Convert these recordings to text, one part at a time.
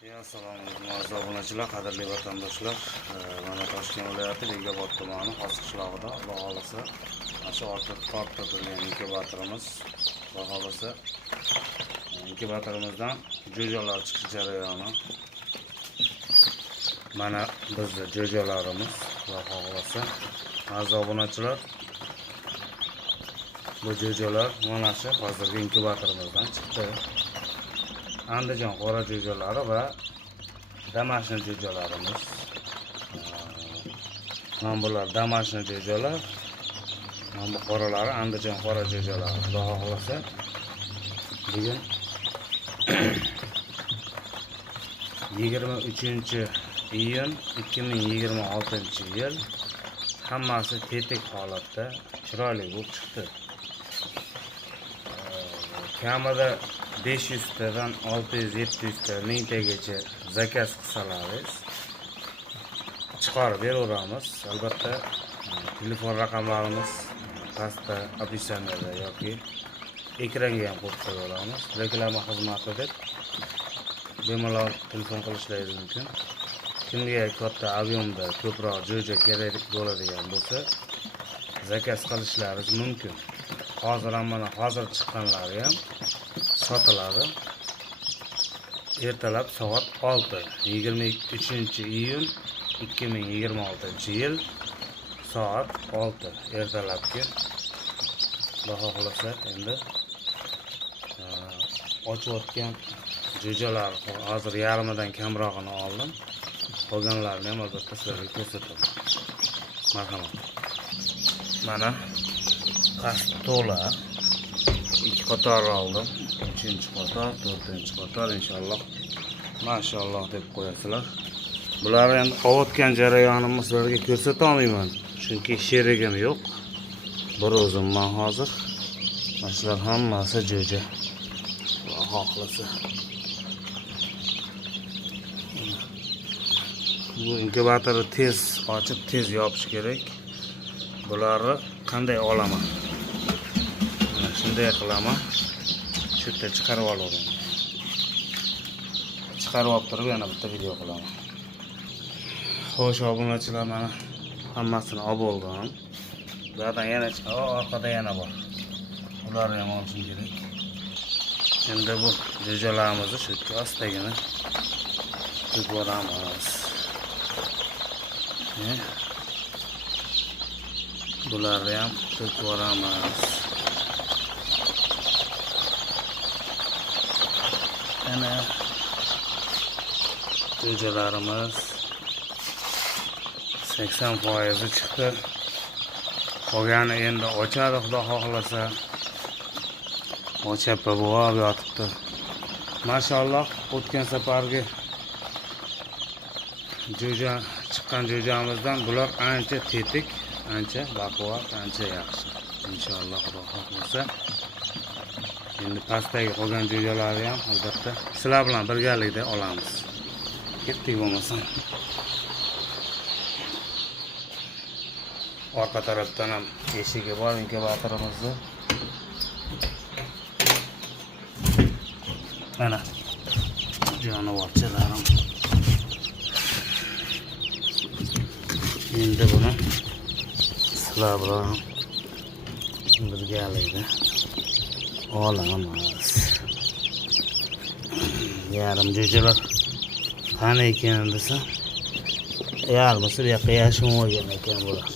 Assalomu alaykum aziz obunachilar, qadrli vatandoshlar. Mana Toshkent viloyati Bekobod tumani Xos qishlog'ida Xudo xolisa mana shu ortda turgan inkubatorimiz, Xudo xolisa inkubatorimizdan jo'jalar chiqish jarayoni. Mana bizning jo'jalarimiz, Xudo xolisa aziz obunachilar. Bu jo'jalar mana shu hozirgi inkubatorimizdan chiqdi. Andijon qora jo'jalari va Damashq jo'jalarimiz. Mana bular Damashq jo'jalar. Mana bu qoralari Andijon qora jo'jalari. Xudo xolasa bugun 23-iyun 2026-yil hammasi tetik holatda chiroyli bo'lib chiqdi. Kamida 500 tadan 600-700 ta, 1000 tagacha zakaz qilsalaringiz chiqarib beraveramiz. Albatta telefon raqamlarimiz pastda opisaniyada yoki ekranga ham qo'yib qo'yamiz. Reklama xizmati deb bemalol telefon qilishlaringiz mumkin. Kimga katta ob'yomda ko'proq jo'ja kerak bo'ladigan bo'lsa, zakaz qilishlaringiz mumkin. Hozir chiqqanlari ham sotiladi. Ertalab soat 6, 23-iyun 2026-yil soat 6 ertalabki. Xudo xolasa endi ochayotgan jo'jalar hozir yarmidan kamrog'ini oldim. Qolganlarini ham albatta sizlarga ko'rsataman. Marhamat. Mana past to'la 2 qator oldim. 3-qator, 4-qator inshaalloh. Mashalloh deb qo'yasizlar. Bularni endi ovotgan jarayonimni sizlarga ko'rsata olmayman, chunki sherigim yo'q. Bir o'zimman hozir. Mana shular hammasi jo'ja. Xudo xohlasa. Bu inkubatorni tez ochib, tez yopish kerak. Bularni qanday olaman? Shunday qilaman. Shu yerda chiqarib olaman. Chiqarib olib turib yana bitta video qilaman. Xo'sh, obunachilar, mana hammasini olib oldim. Bulardan yana orqada yana bor. Ularni ham olishim kerak. Endi bu jo'jalarimizni shu yerga ostagina qo'yib yuboramiz. Bularni ham qo'yib yuboramiz. Ana jo'jalarimiz 80% chiqdi. Qolgani endi ochadi, Xudo xohlasa. Ochapa bo'lib yotibdi. Mashalloh, o'tgan safargi jo'ja chiqqan jo'jamizdan bular ancha tetik, ancha baquvvat, ancha yaxshi. Inshaalloh Xudo xohlasa. Endi pastdagi qolgan jo'jalarni ham albatta sizlar bilan birgalikda olamiz. Ketdik bo'lmasam. Orqa tarafdan ham eshigi bor inkubatorimizni. Mana jonivorchilarim. Endi buni sizlar bilan birgalikda olamiz. Yarim jo'jalar qani ekan desa, yarmisi bu yoqqa yashim olgan ekan bular.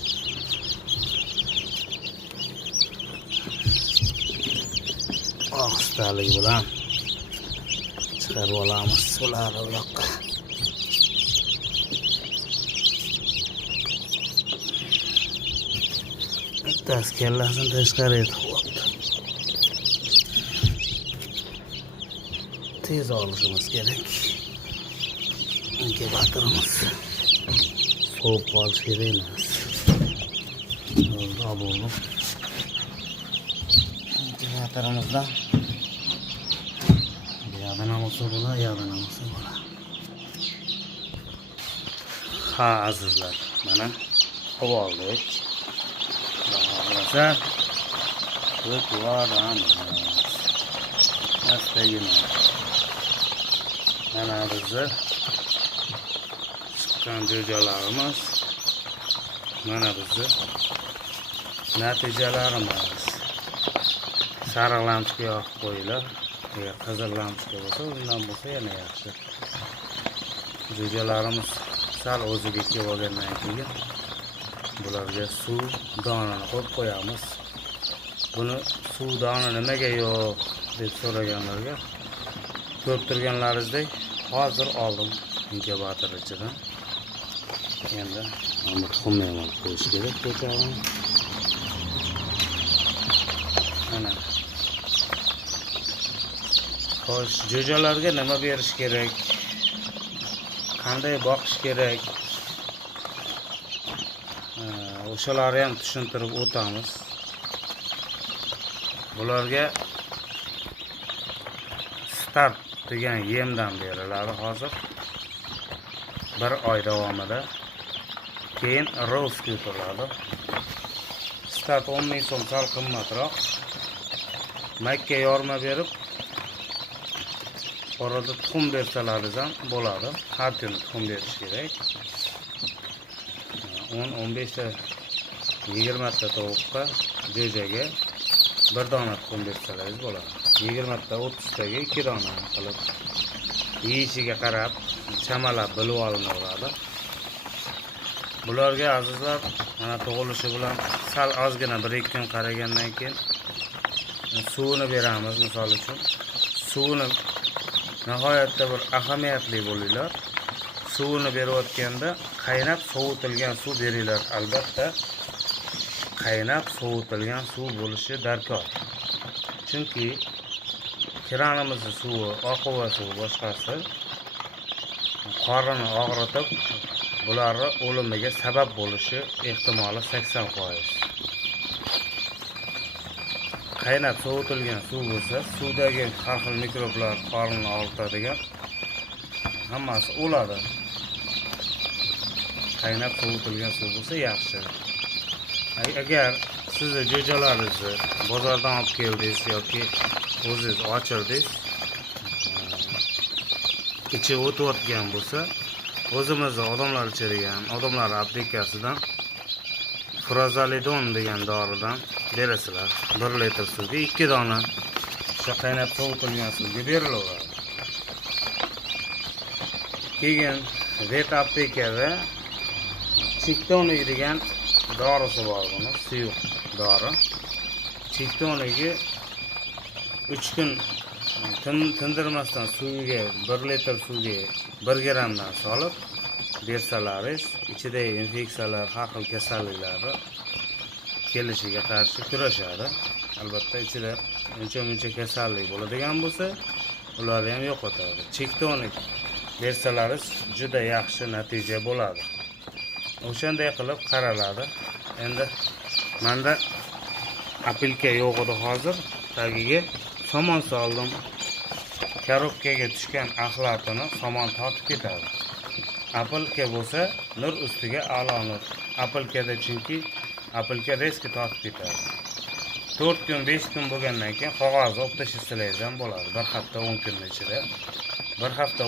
Ohistalik bilan chiqarib olamiz ularni bu yoqqa. Bittasi kellasini tashqariga qo'yibdi. Tez olishimiz kerak. Inkubatorimiz so'p qolish kerak emas. Bo'ldi. Inkubatorimizni bu yoqdan olsa bo'lar, yoqdan olsa bo'lar. Ha azizlar, mana olib oldik. Xudo qo'yib yuboramiz. Astagina. Mana bizni chiqqan jo'jalarimiz. Mana bizni natijalarimiz. Sariq lampochka yoqib qo'yinglar. Agar qizil lampochka bo'lsa, undan bo'lsa yana yaxshi. Jo'jalarimiz sal o'ziga kelib olgandan keyin bularga suv donani qo'yib qo'yamiz. Buni suv doni nimaga yo'q deb so'raganlarga ko'p turganlaringizdek hozir oldim inkubator ichidan. Endi bu tuxumni ham olib qo'yish kerak ko'chag'ini. Mana. Xo'sh, jo'jalarga nima berish kerak? Qanday boqish kerak? O'shalarni ham tushuntirib o'tamiz. Bularga start degan yemdan beriladi hozir. 1 oy davomida. Keyin roz ko'tariladi. Start 10 ming so'm sal qimmatroq. Makka yorma berib, orada tuxum bersalaringiz ham bo'ladi. Har kuni tuxum berish kerak. 10-15 ta 20 ta tovuqqa jo'jaga 1 dona tuxum bersalaringiz bo'ladi. 20 ta 30 taga 2 dona qilib yeyishiga qarab chamalab bilib olinadi. Bularga azizlar, mana tug'ilishi bilan sal ozgina 1-2 kun qaragandan keyin suvini beramiz. Misol uchun suvini nihoyatda bir ahamiyatli bo'linglar. Suvini berayotganda qaynab sovutilgan suv beringlar. Albatta qaynab sovutilgan suv bo'lishi darkor. Chunki kranimizning suvi, oqova suv boshqasi qorinni og'ritib, bularning o'limiga sabab bo'lishi ehtimoli 80%. Qaynab sovutilgan suv bo'lsa, suvdagi har xil mikroblar qorinni og'ritadigan hammasi o'ladi. Qaynab sovutilgan suv bo'lsa yaxshi. Agar sizni jo'jalaringizni bozordan olib keldingiz yoki o'zingiz ochirdingiz, ichi o'tayotgan bo'lsa, o'zimizning odamlar ichadigan, odamlar aptekasidan Furazolidon degan doridan berasizlar. 1 litr suvga 2 dona o'sha qaynab sovutilgan suvga berilaveradi. Keyin vet aptekada chektonik degan dorisi bor buni, suyuq dori. Chektonigi 3 kun tindirmasdan suvga 1 litr suvga 1 grammdan solib bersalaringiz, ichidagi infeksiyalar, har xil kasalliklar kelishiga qarshi kurashadi. Albatta ichida uncha kasallik bo'ladigan bo'lsa, ularni ham yo'qotadi. Chektonik bersalaringiz juda yaxshi natija bo'ladi. O'shanday qilib qaraladi. Endi menda apilka yo'q edi hozir. Tagiga somon soldim. Korobkaga tushgan axlatini somon tortib ketadi. Apilka bo'lsa, nur ustiga a'lo nur. Apilkada chunki apilka reski tortib ketadi. 4 kun, 5 kun bo'lgandan keyin qog'ozni olib tashlasangiz ham bo'ladi. 1 hafta 10 kun ichida. 1 hafta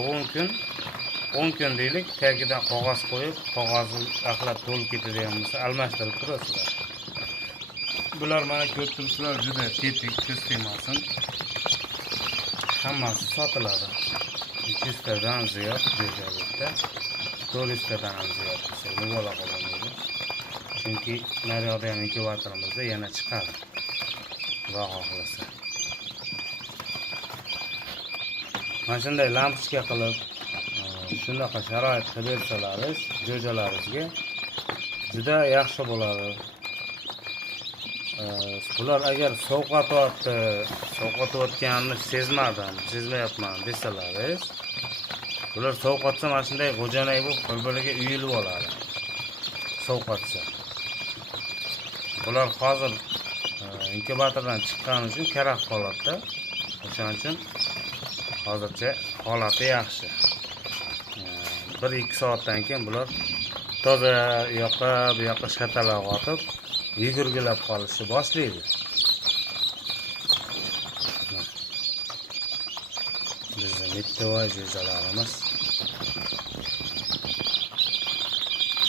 10 kun deylik, tagidan qog'oz qo'yib, qog'ozni axlat to'lib ketadigan bo'lsa, almashtirib turasizlar. Bular mana ko'rib turibsizlar, juda tetik, ko'z tegmasin. Hammasi sotiladi. 200 tadan ziyod jo'jalikda, 400 tadan ziyod bo'lsa, bo'la qoladi. Chunki naryoqda ham inkubatorimizda yana chiqadi. Xudo xohlasa. Mana shunday lampochka qilib, shunaqa sharoit qilib bersalaringiz, jo'jalaringizga juda yaxshi bo'ladi. Bular agar sovqotayotganini sezmayapman desalaringiz, bular sovqotsa mana shunday g'o'janak bo'lib bir-biriga uyilib oladi. Sovqotsa. Bular hozir inkubatordan chiqqani uchun karaxt holatda. O'shaning uchun hozircha holati yaxshi. 1-2 soatdan keyin bular toza bu yoqqa shatalaq otib, yugurgilab qolishni boshlaydi. Bizning mittivoy jo'jalarimiz.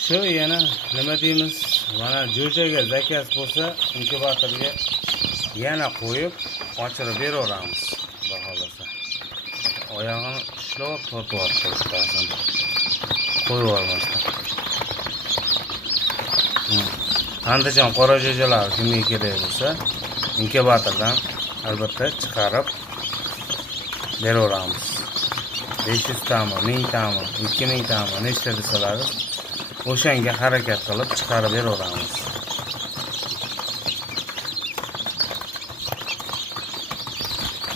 Shu yana nima deymiz? Mana jo'jaga zakaz bo'lsa, inkubatorga yana qo'yib, ochirib beraveramiz. Xudo xolasa. Oyog'ini ushlab tortyapti ba'zan. Qo'yib yubormasdan. Andijon qora jo'jalar kimga kerak bo'lsa, inkubatordan albatta chiqarib beraveramiz. 500 tami, 1000 tami, 2000 tami nechta desalaringiz, o'shanga harakat qilib chiqarib beraveramiz.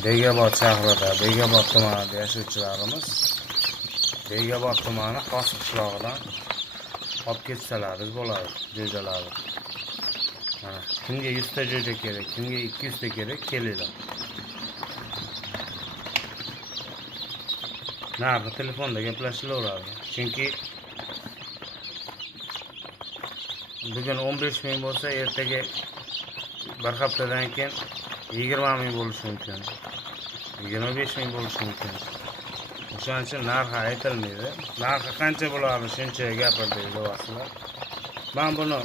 Begobod shahrida, Begobod tumanida yashovchilarimiz Begobod tumani xos qishlog'idan olib ketsalaringiz bo'ladi jo'jalarni. Kimga 100 ta jo'ja kerak, kimga 200 ta kerak, kelinglar. Narxi telefonda gaplashilaveradi. Chunki bugun 15 ming bo'lsa, ertaga bir haftadan keyin 20 ming bo'lishi mumkin. 25 ming bo'lishi mumkin. O'shaning uchun narxi aytilmaydi. Narxi qancha bo'ladi, shuncha gapirdik deyapsizlar. Men buni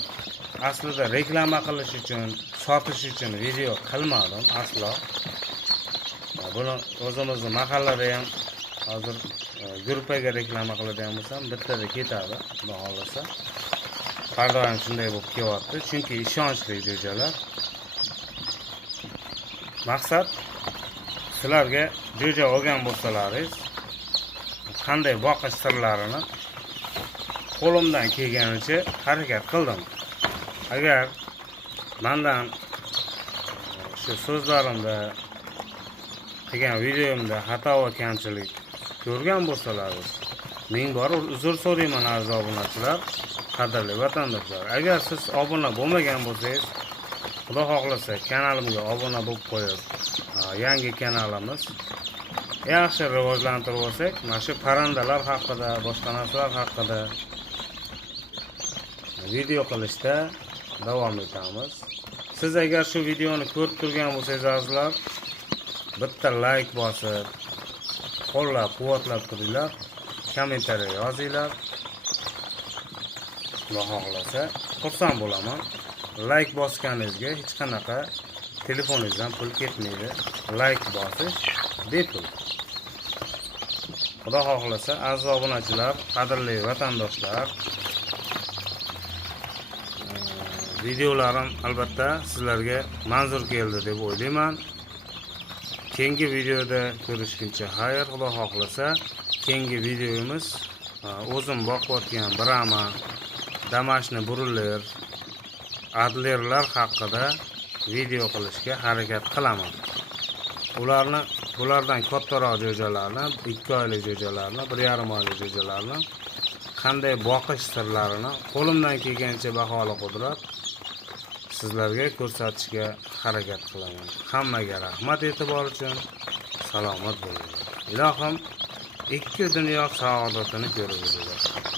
aslida reklama qilish uchun, sotish uchun video qilmadim aslo. Buni o'zimizning mahallada ham hozir gruppaga reklama qiladigan bo'lsam, bittada ketadi, xudo xolasa. Har doim shunday bo'lib kelyapti, chunki ishonchli jo'jalar. Maqsad sizlarga jo'ja olgan bo'lsalaringiz, qanday boqish sirlarini qo'limdan kelganicha harakat qildim. Agar mendan shu so'zlarimda qilgan videomda xato va kamchilik ko'rgan bo'lsalaringiz, ming bor uzr so'rayman aziz obunachilar, qadrli vatandoshlar. Agar siz obuna bo'lmagan bo'lsangiz, Xudo xohlasa kanalimga obuna bo'lib qo'yib, yangi kanalimiz yaxshi rivojlantirib olsak, mana shu parandalar haqida, boshqa narsalar haqida video qilishda davom etamiz. Siz agar shu videoni ko'rib turgan bo'lsangiz azizlar, bitta like bosib, qo'llab-quvvatlab turinglar, kommentariya yozinglar. Xudo xohlasa xursand bo'laman. Like bosganingizga hech qanaqa telefoningizdan pul ketmaydi. Like bosish bepul. Xudo xohlasa aziz obunachilar, qadrli vatandoshlar, videolarim albatta sizlarga manzur keldi deb o'ylayman. Keyingi videoda ko'rishguncha xayr, Xudo xohlasa keyingi videomiz o'zim boqayotgan Brahma, Damashni Bruller, Adlerlar haqida video qilishga harakat qilaman. Bulardan kattaroq jo'jalarni, 2 oylik jo'jalarni, 1,5 oylik jo'jalarni qanday boqish sirlarini qo'limdan kelgancha baholi qudrat sizlarga ko'rsatishga harakat qilaman. Hammaga rahmat e'tibor uchun. Salomat bo'linglar. Ilohim ikki dunyo saodatini ko'rib bersin.